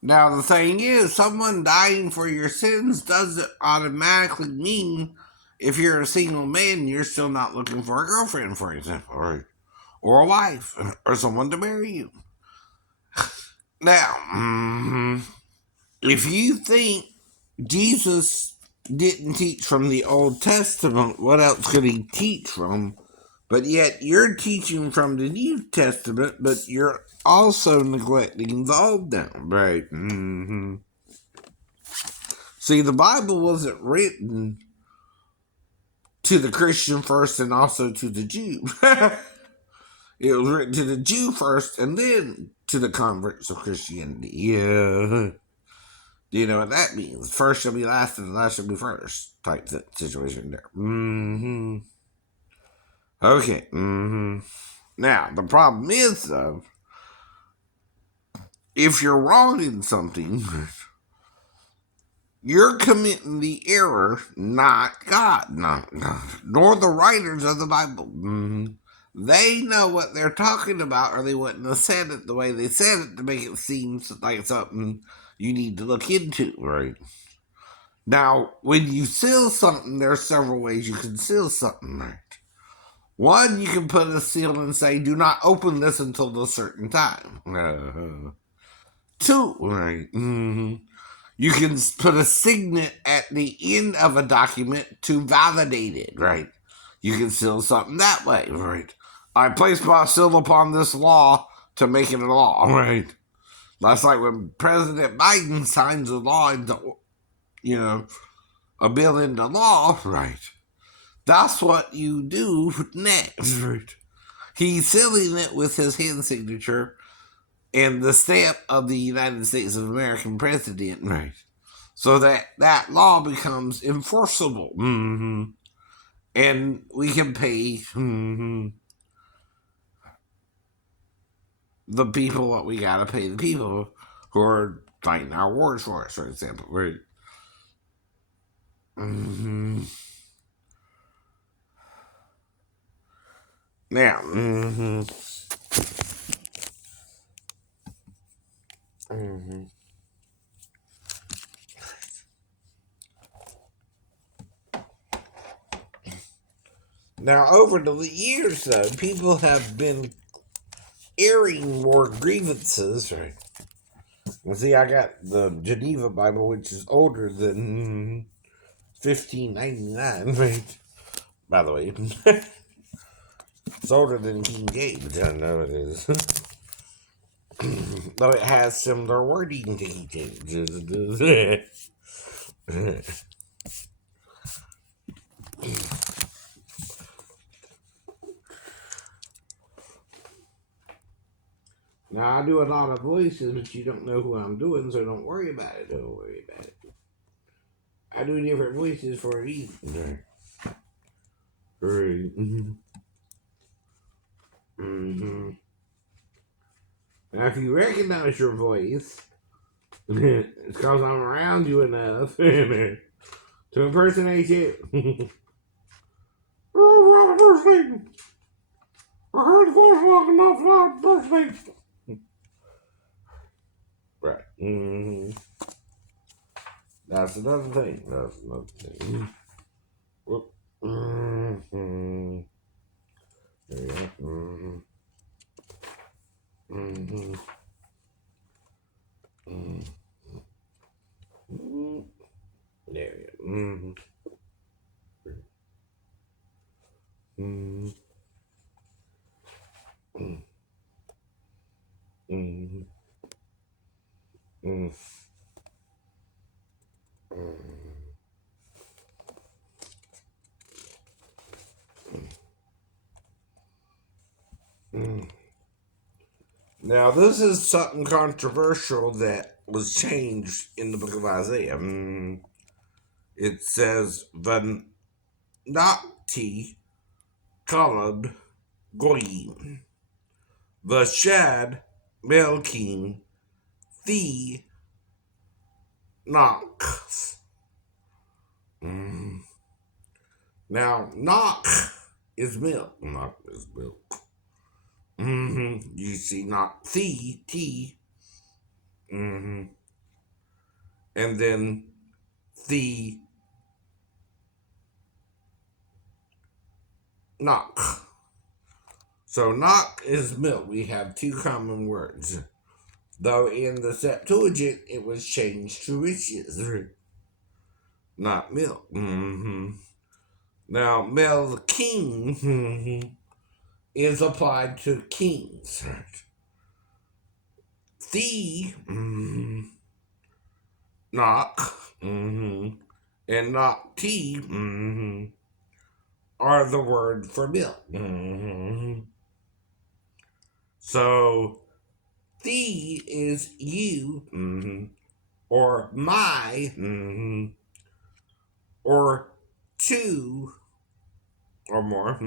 Now, the thing is, someone dying for your sins doesn't automatically mean if you're a single man, you're still not looking for a girlfriend, for example, or a wife, or someone to marry you. Now, if you think Jesus didn't teach from the Old Testament, what else could he teach from? But yet you're teaching from the New Testament, but you're also neglecting the Old now, right? See, the Bible wasn't written to the Christian first and also to the Jew. It was written to the Jew first and then to the converts of Christianity. Yeah. Do you know what that means? First shall be last and last shall be first type situation there. Okay. Now, the problem is, though, if you're wrong in something, you're committing the error, not God, nor the writers of the Bible. They know what they're talking about, or they wouldn't have said it the way they said it to make it seem like something you need to look into, right? Now, when you seal something, there are several ways you can seal something, right? One, you can put a seal and say, do not open this until a certain time. Two, right? You can put a signet at the end of a document to validate it, right? You can seal something that way, right? I place my seal upon this law to make it a law, right? That's like when President Biden signs a law into, a bill into law, right? That's what you do next, right? He's sealing it with his hand signature and the stamp of the United States of American president, right? So that law becomes enforceable. And we can pay the people what we gotta pay the people who are fighting our wars for us, for example. Right? Now, now over the years, though, people have been airing more grievances, right? Well, see, I got the Geneva Bible, which is older than 1599, right? By the way, it's older than King James. I know it is. Though it has similar wording to King James. Now, I do a lot of voices, but you don't know who I'm doing, so don't worry about it. Don't worry about it. I do different voices for a reason. Right. Now, if you recognize your voice, it's because I'm around you enough to impersonate you. I heard the voice walking off loud first. Right. That's another thing. That's another thing. Whoop. There you go. There you go. Now, this is something controversial that was changed in the book of Isaiah. It says, Vanati Kalad Goyim, Vashad Melkim, The Nox. Now, knock is milk. Knock is milk. You see, not T. and then the knock. So knock is milk. We have two common words. Though in the Septuagint it was changed to riches, not milk. Now, king is applied to kings. The knock and knock tea are the word for milk. So, the is you or my or two or more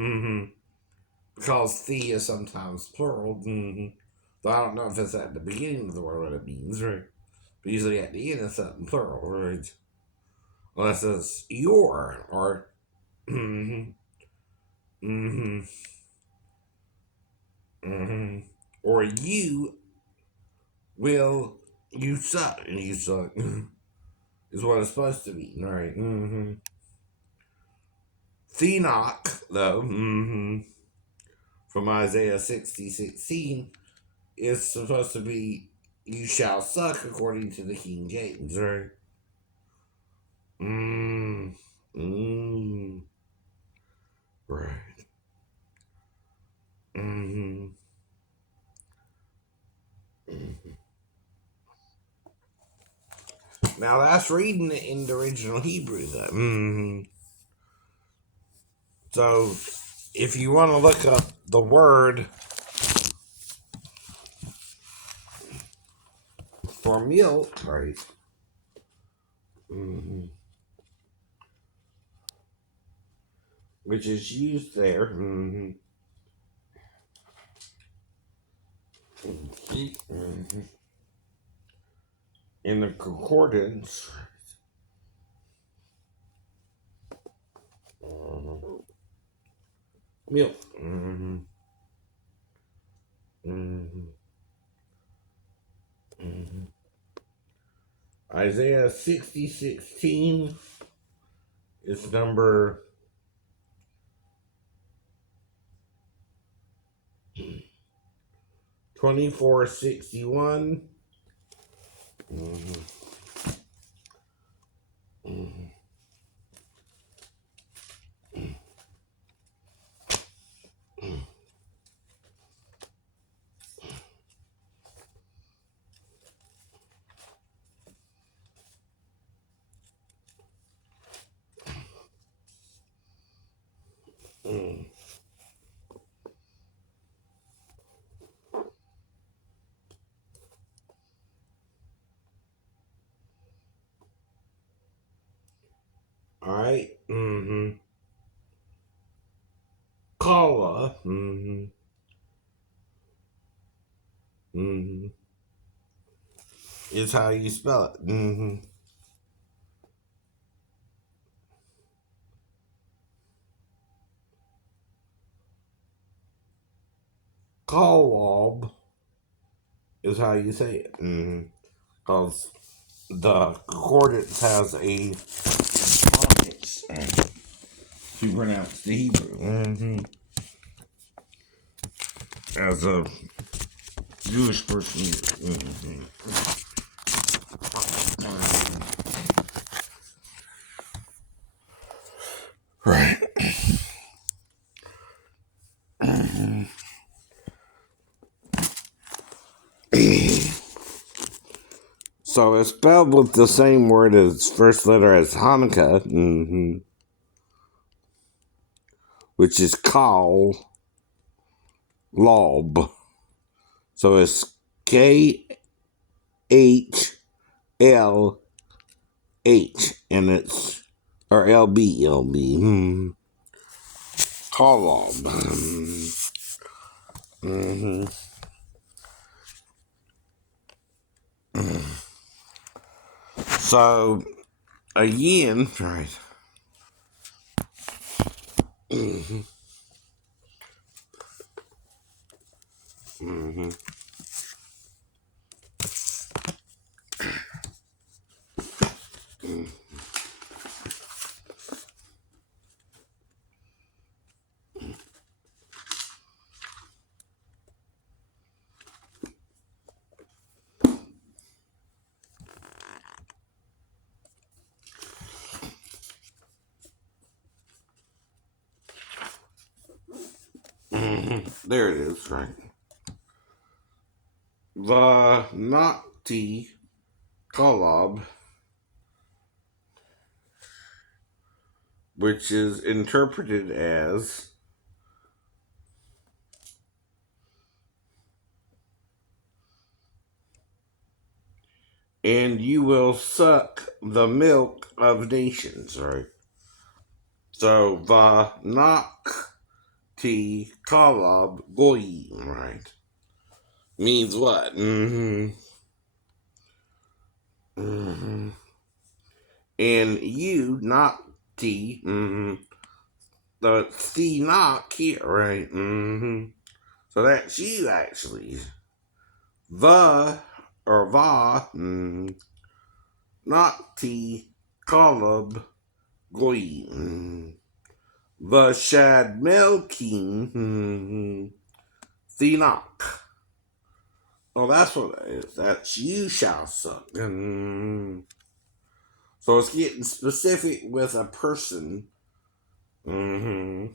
because the is sometimes plural. So I don't know if it's at the beginning of the word what it means, right? But usually at the end it's something plural, right? Unless it's your or mm-hmm, mm-hmm, mm-hmm, or you suck and you suck is what it's supposed to be, right? Thenoch, though, from Isaiah 60:16, is supposed to be you shall suck according to the King James, right? Mm, mm, right. Mm-hmm. Mm-hmm. Now that's reading it in the original Hebrew, though. So if you want to look up the word for milk, right? Mm-hmm. Which is used there. In the concordance. Milk. Mm-hmm. Mm-hmm. Isaiah 60:16 is number 2461. Mm-hmm. Mm-hmm. Mm. All right. Kala. Is how you spell it. Kalob is how you say it. Because the concordance has a phonics to pronounce the Hebrew. As a Jewish person. Right. So it's spelled with the same word as first letter as Hanukkah, which is Kal Lob. So it's KHLH, and it's or LB. Kalob. So again, right. There it is, right. The Nakti Kolob, which is interpreted as and you will suck the milk of nations, right? So the Nakti Kolob Goyim, right? Means what? And you, Nakti, the C knock here, right? So that's you actually. The or va Nakti Kolob Goyim. The Shad Melking Thinak. Oh, that's what it is. That's you shall suck. So it's getting specific with a person. Right,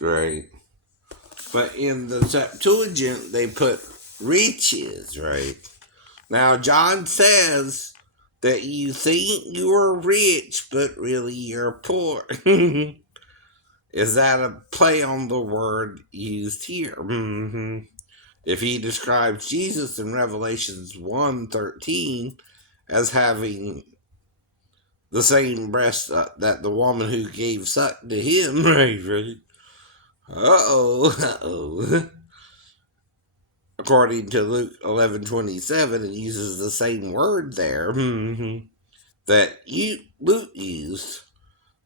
right. But in the Septuagint, they put riches, right? Now, John says that you think you're rich, but really you're poor. Is that a play on the word used here? If he describes Jesus in Revelations 1:13 as having the same breast that the woman who gave suck to him, right? Uh-oh. According to Luke 11:27, it uses the same word there that Luke used.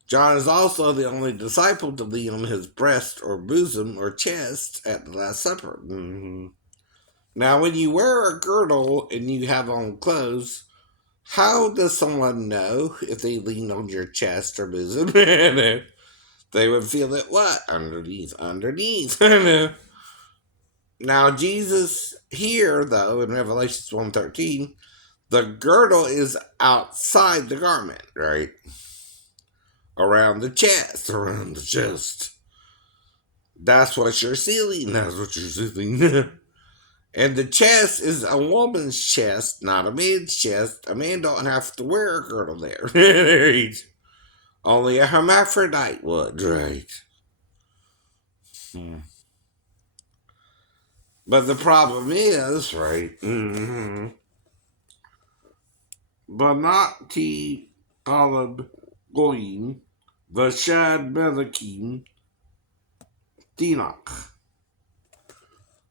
John is also the only disciple to lean on his breast or bosom or chest at the Last Supper. Now, when you wear a girdle and you have on clothes, how does someone know if they lean on your chest or bosom? They would feel it what? Underneath. Now, Jesus here, though, in Revelations 1:13, the girdle is outside the garment, right? Around the chest. That's what you're sealing. And the chest is a woman's chest, not a man's chest. A man don't have to wear a girdle there. Right? Only a hermaphrodite would, right? But the problem is, right? Banati Kalab Goyim, Vashad Melakim, Dinok.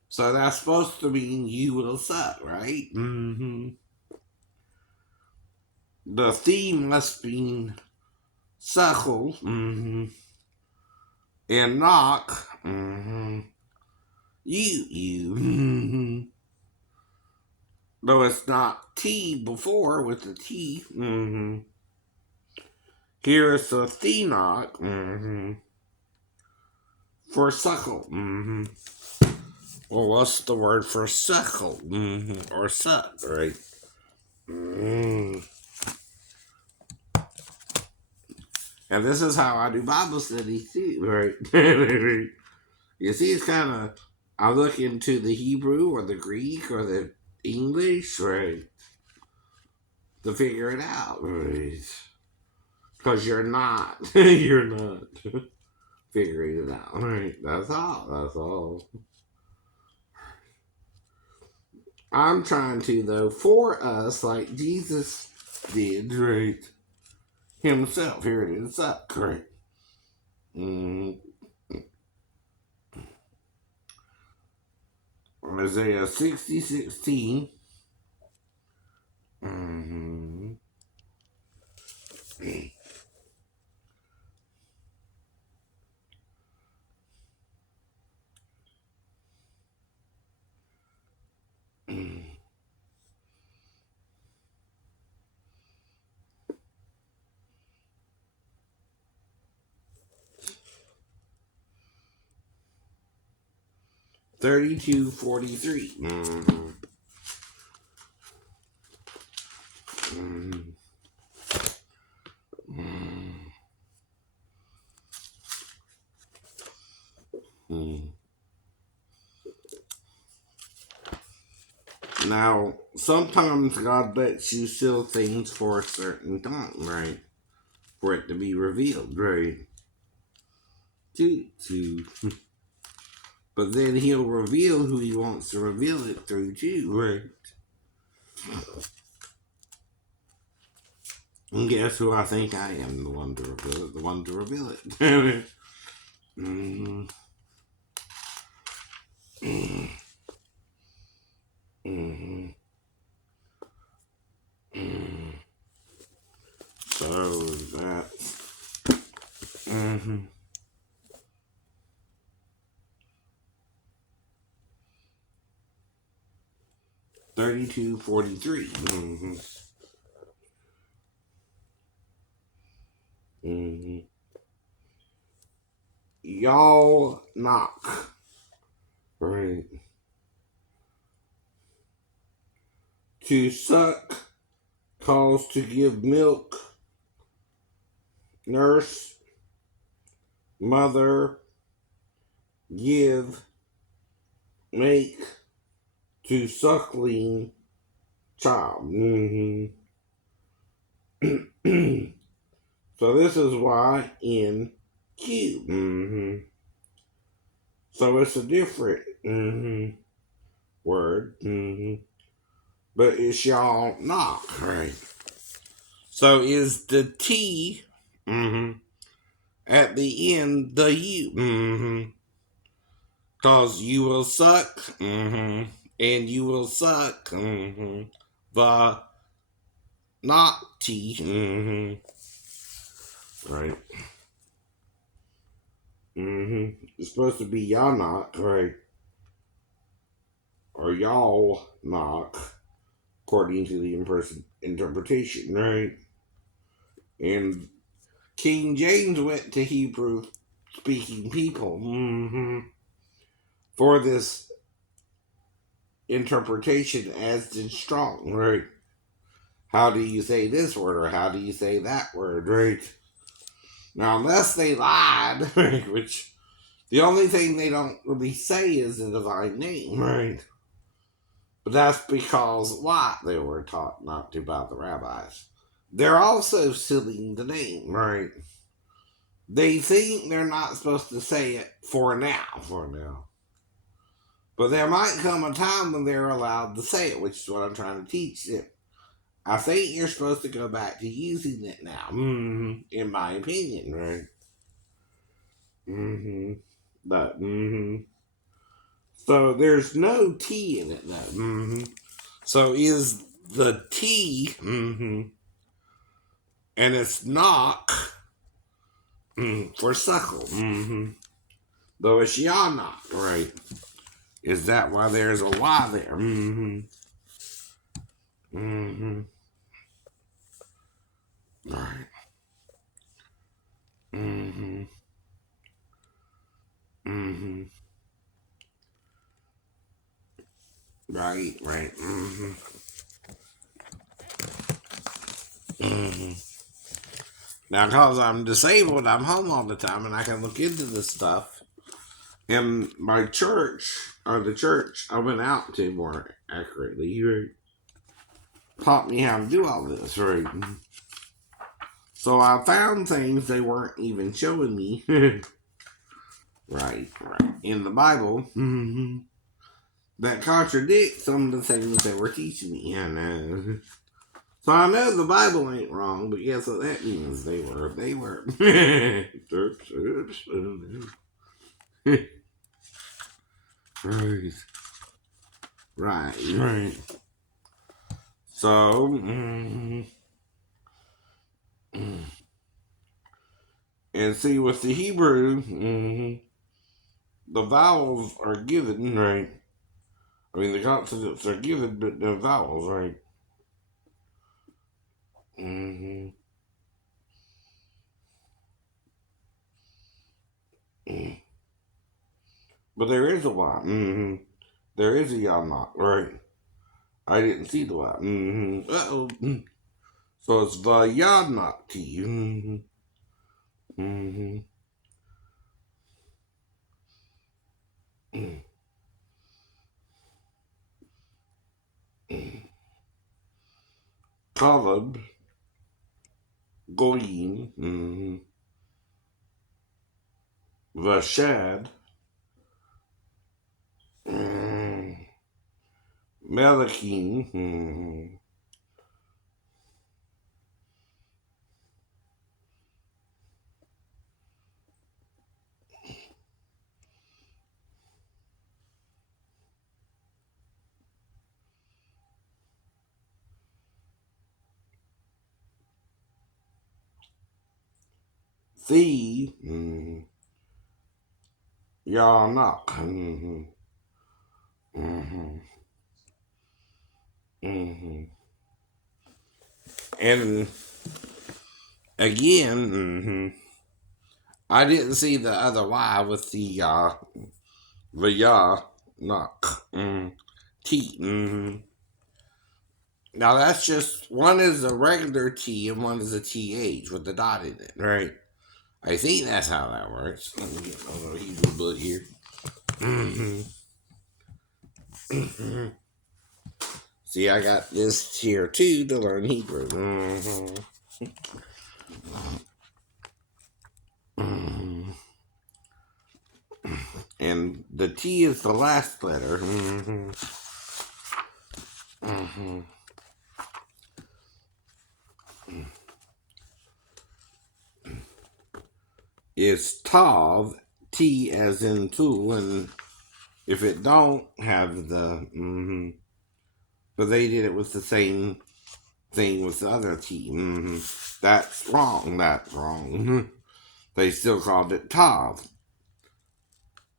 So that's supposed to mean you will suck, right? The theme must be suckle, and knock, you. Though it's not T before with the T. Here is the knock for suckle. Well, what's the word for suckle? Or suck, right? And this is how I do Bible study too, right? You see, it's kind of, I look into the Hebrew or the Greek or the English, right? To figure it out, right? Because you're not figuring it out, right? That's all. I'm trying to, though, for us, like Jesus did, right? Himself. Here it is, up, correct. Isaiah 60:16. 32:43. Mm-hmm. Mm-hmm. Mm-hmm. Now, sometimes God lets you seal things for a certain time, right? For it to be revealed, right? To. But then he'll reveal who he wants to reveal it through, too, right? And guess who I think I am? The one to reveal it. The one to reveal it. mm-hmm. Mm-hmm. Mm-hmm. So that's. Mm-hmm. 32:43. Mm-hmm. Mm-hmm. Y'all knock. Right. To suck calls to give milk, nurse, mother, give, make, to suckling child. Mm-hmm. So this is why in Q. Mm-hmm. So it's a different word. Mm-hmm. But it's y'all knock, right? So is the T at the end the U? Mm-hmm. Cause you will suck, and you will suck, the not T, right? It's supposed to be y'all knock, right? Or y'all knock, according to the interpretation, right? And King James went to Hebrew speaking people for this interpretation, as did Strong, right? How do you say this word or how do you say that word, right? Now, unless they lied, right, which the only thing they don't really say is the divine name, right? But that's because what they were taught not to by the rabbis. They're also sealing the name, right? They think they're not supposed to say it for now. But there might come a time when they're allowed to say it, which is what I'm trying to teach them. I think you're supposed to go back to using it now, in my opinion, right? But, So there's no T in it, though. So is the T, and it's knock for suckle, though it's knock, right? Is that why there's a Y there? Right. Mm-hmm. Mm-hmm. Right. Mm-hmm. Now, because I'm disabled, I'm home all the time, and I can look into this stuff. And my church, or the church I went out to more accurately, taught me how to do all this, right? So I found things they weren't even showing me, right, in the Bible, that contradict some of the things they were teaching me. I know. So I know the Bible ain't wrong, but guess what that means? They were. Right. Right. So, and see, with the Hebrew, the vowels are given, right? I mean, the consonants are given, but no vowels, right? Mm-hmm. But there is a Y. Mm-hmm. There is a Yanok, right? I didn't see the Y. Mm-hmm. Uh-oh. So it's Vayanok T. Mm-hmm. Mm-hmm. Kaleb, Goyim, Vashad, Malakim, The, Yanak, and again, I didn't see the other Y with the knock, T. Now that's just one is a regular T and one is a TH with the dot in it, right? I think that's how that works. Let me get a little Hebrew book here. See, I got this here too to learn Hebrew. And the T is the last letter. It's Tav, T as in two, and if it don't have the but they did it with the same thing with the other T. That's wrong. That's wrong. They still called it Tav.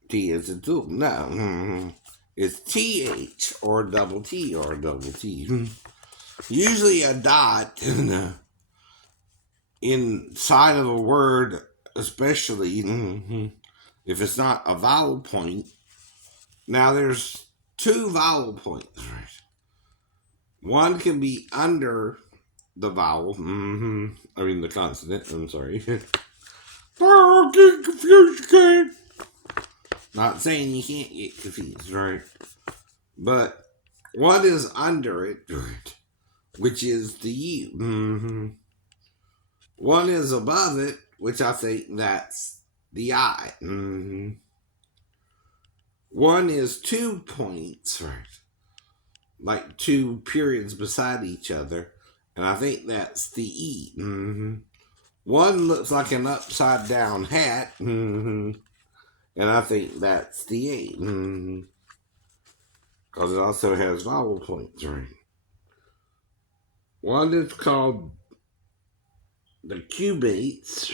T is a two. No. It's TH or double T or double T. Usually a dot inside of a word, especially if it's not a vowel point. Now there's two vowel points, right? One can be under the vowel. I mean the consonant. I'm sorry. Oh, get confused again. Not saying you can't get confused, right? But one is under it, right? Which is the U. One is above it, which I think that's the I. One is 2 points, right? Like two periods beside each other, and I think that's the E. One looks like an upside down hat, and I think that's the A. Because it also has vowel points, right? One is called the cubates.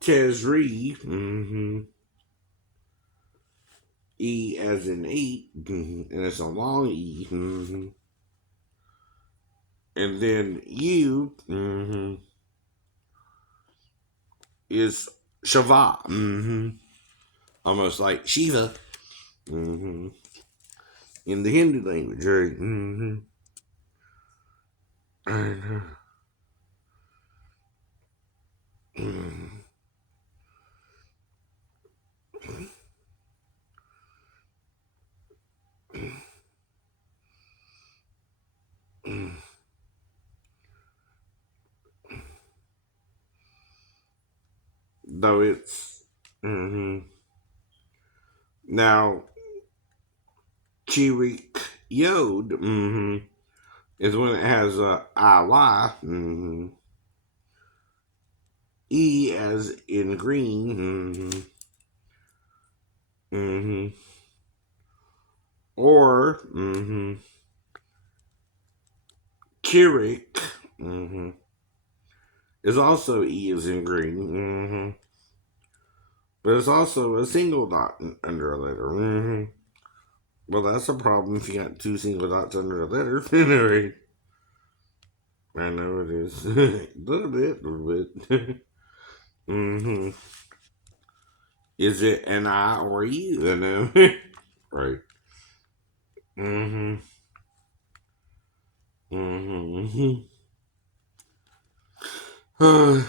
Tesri. E as in 8. And it's a long E. And then U is Shava. Almost like Shiva. In the Hindu language, right? Though it's now Chirik Yod is when it has a IY. E as in green. Or Kirik is also E as in green. But it's also a single dot under a letter. Well, that's a problem if you got two single dots under a letter. Right? I know it is. A little bit. Mm-hmm. Is it an I or you? You know? Right. Mm-hmm. Mm-hmm. Do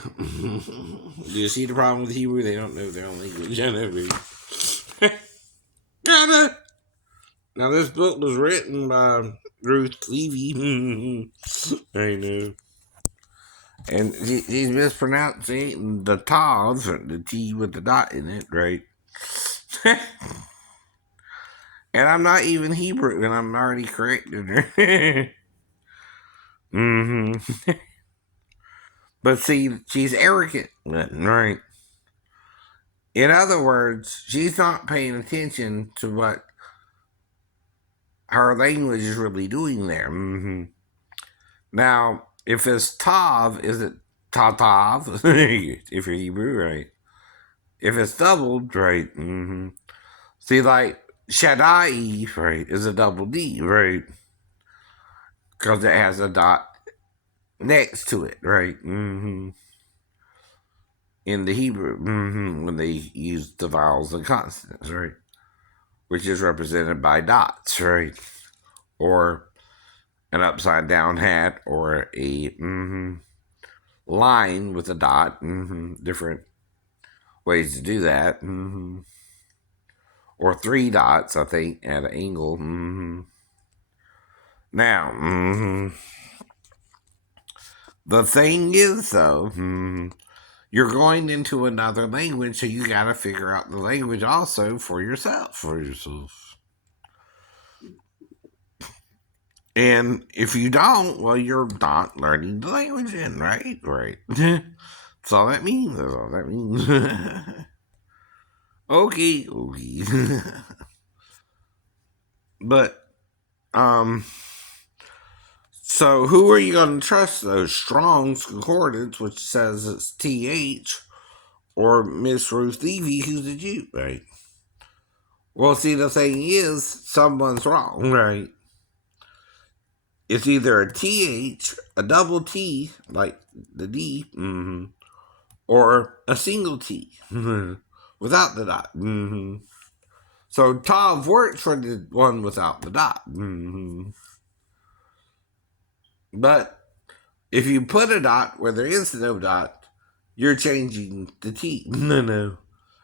you see the problem with Hebrew? They don't know their own language. I know. Gotta. Now, this book was written by Ruth Levy. I know. And he's mispronouncing the tav, the T with the dot in it, right? And I'm not even Hebrew, and I'm already correcting her. Mm-hmm. But see, she's arrogant, right? In other words, she's not paying attention to what her language is really doing there. Mm-hmm. Now, if it's tav, is it tatav? If you're Hebrew, right? If it's doubled, right? Mm-hmm. See, like Shaddai, right, is a double D, right? Because it has a dot next to it, right? Mm-hmm. In the Hebrew, mm-hmm, when they use the vowels and consonants, right? Which is represented by dots, right? Or an upside down hat, or a line with a dot. Different ways to do that. Or three dots, I think, at an angle. Now, the thing is, though, you're going into another language, so you got to figure out the language also for yourself. And if you don't, well, you're not learning the language then, right? Right. That's all that means. That's all that means. Okay. But, so who are you going to trust, though? Strong's Concordance, which says it's TH, or Miss Ruth Levy, who's a Jew, right? Well, see, the thing is, someone's wrong, right? It's either a TH, a double T, like the D, or a single T without the dot. So Tav works for the one without the dot. But if you put a dot where there is no dot, you're changing the T. No.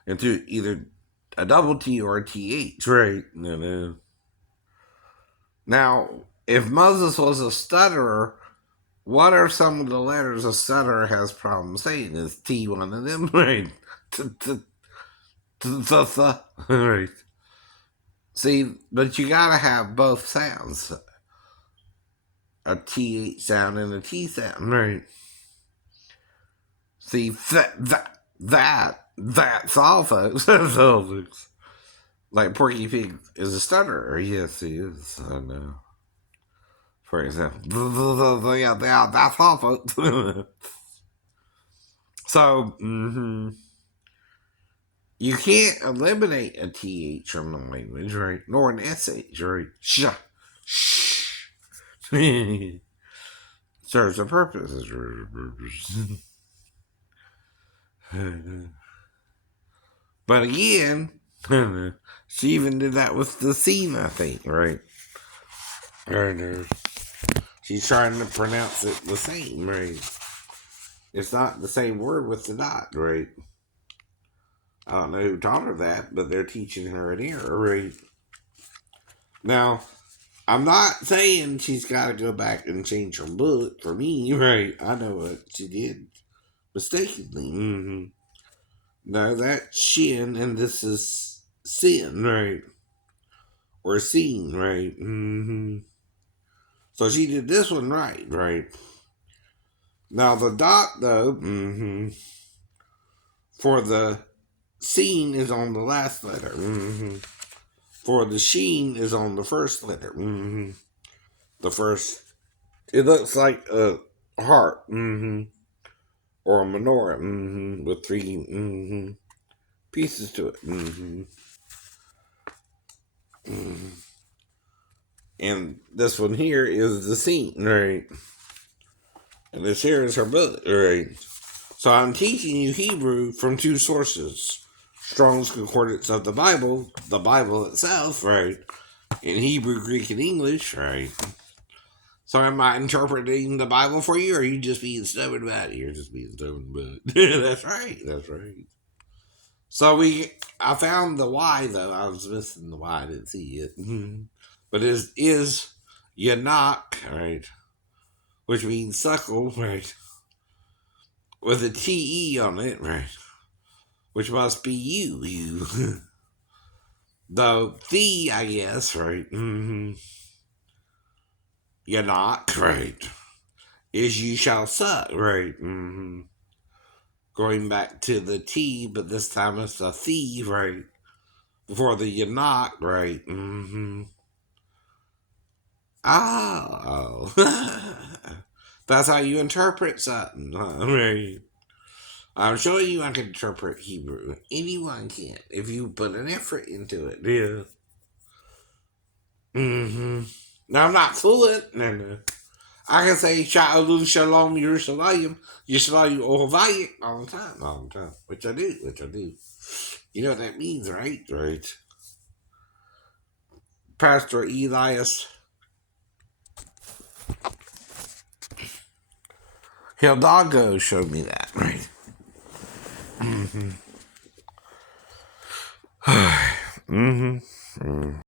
Into either a double T or a TH, right? No. Now, if Moses was a stutterer, what are some of the letters a stutterer has problems saying? Is T one of them? Right. Right. See, but you gotta have both sounds. A TH sound and a T sound. Right. See, that's all, folks. That's all, folks. Like Porky Pig is a stutterer. Yes, he is. I know. For example. Yeah, that's all, folks. So, you can't eliminate a TH from the language, right? Nor an SH, right? Shh. Serves a purpose. But again, she even did that with the scene, I think, right? Right. She's trying to pronounce it the same, right? It's not the same word with the dot, right? I don't know who taught her that, but they're teaching her an error, right? Now, I'm not saying she's got to go back and change her book for me, right? I know what she did mistakenly. No, that's shin, and this is sin, right? Or seen, right? So she did this one right? Now the dot, though, for the seen is on the last letter. For the sheen is on the first letter. The first, it looks like a heart, or a menorah, with three pieces to it. And this one here is the scene, right? And this here is her book, right? So I'm teaching you Hebrew from two sources. Strong's Concordance of the Bible itself, right? In Hebrew, Greek, and English, right? So am I interpreting the Bible for you, or are you just being stubborn about it? You're just being stubborn about it. That's right, that's right. So I found the Y, though. I was missing the Y, I didn't see it. But it is Yanok, right? Which means suckle, right? With a TE on it, right? Which must be you. The, I guess, right? Yanok, right? Is you shall suck, right? Going back to the T, but this time it's a thee, right? Before the Yanok, right? Oh. That's how you interpret something, huh? Right? I'm showing you I can interpret Hebrew. Anyone can, if you put an effort into it. Yeah. Now, I'm not fluent. No. I can say Sha'alun Shalom Yerushalayim, Yisrael Ohavayim all the time. Which I do. You know what that means, right? Right. Pastor Elias Hildago showed me that.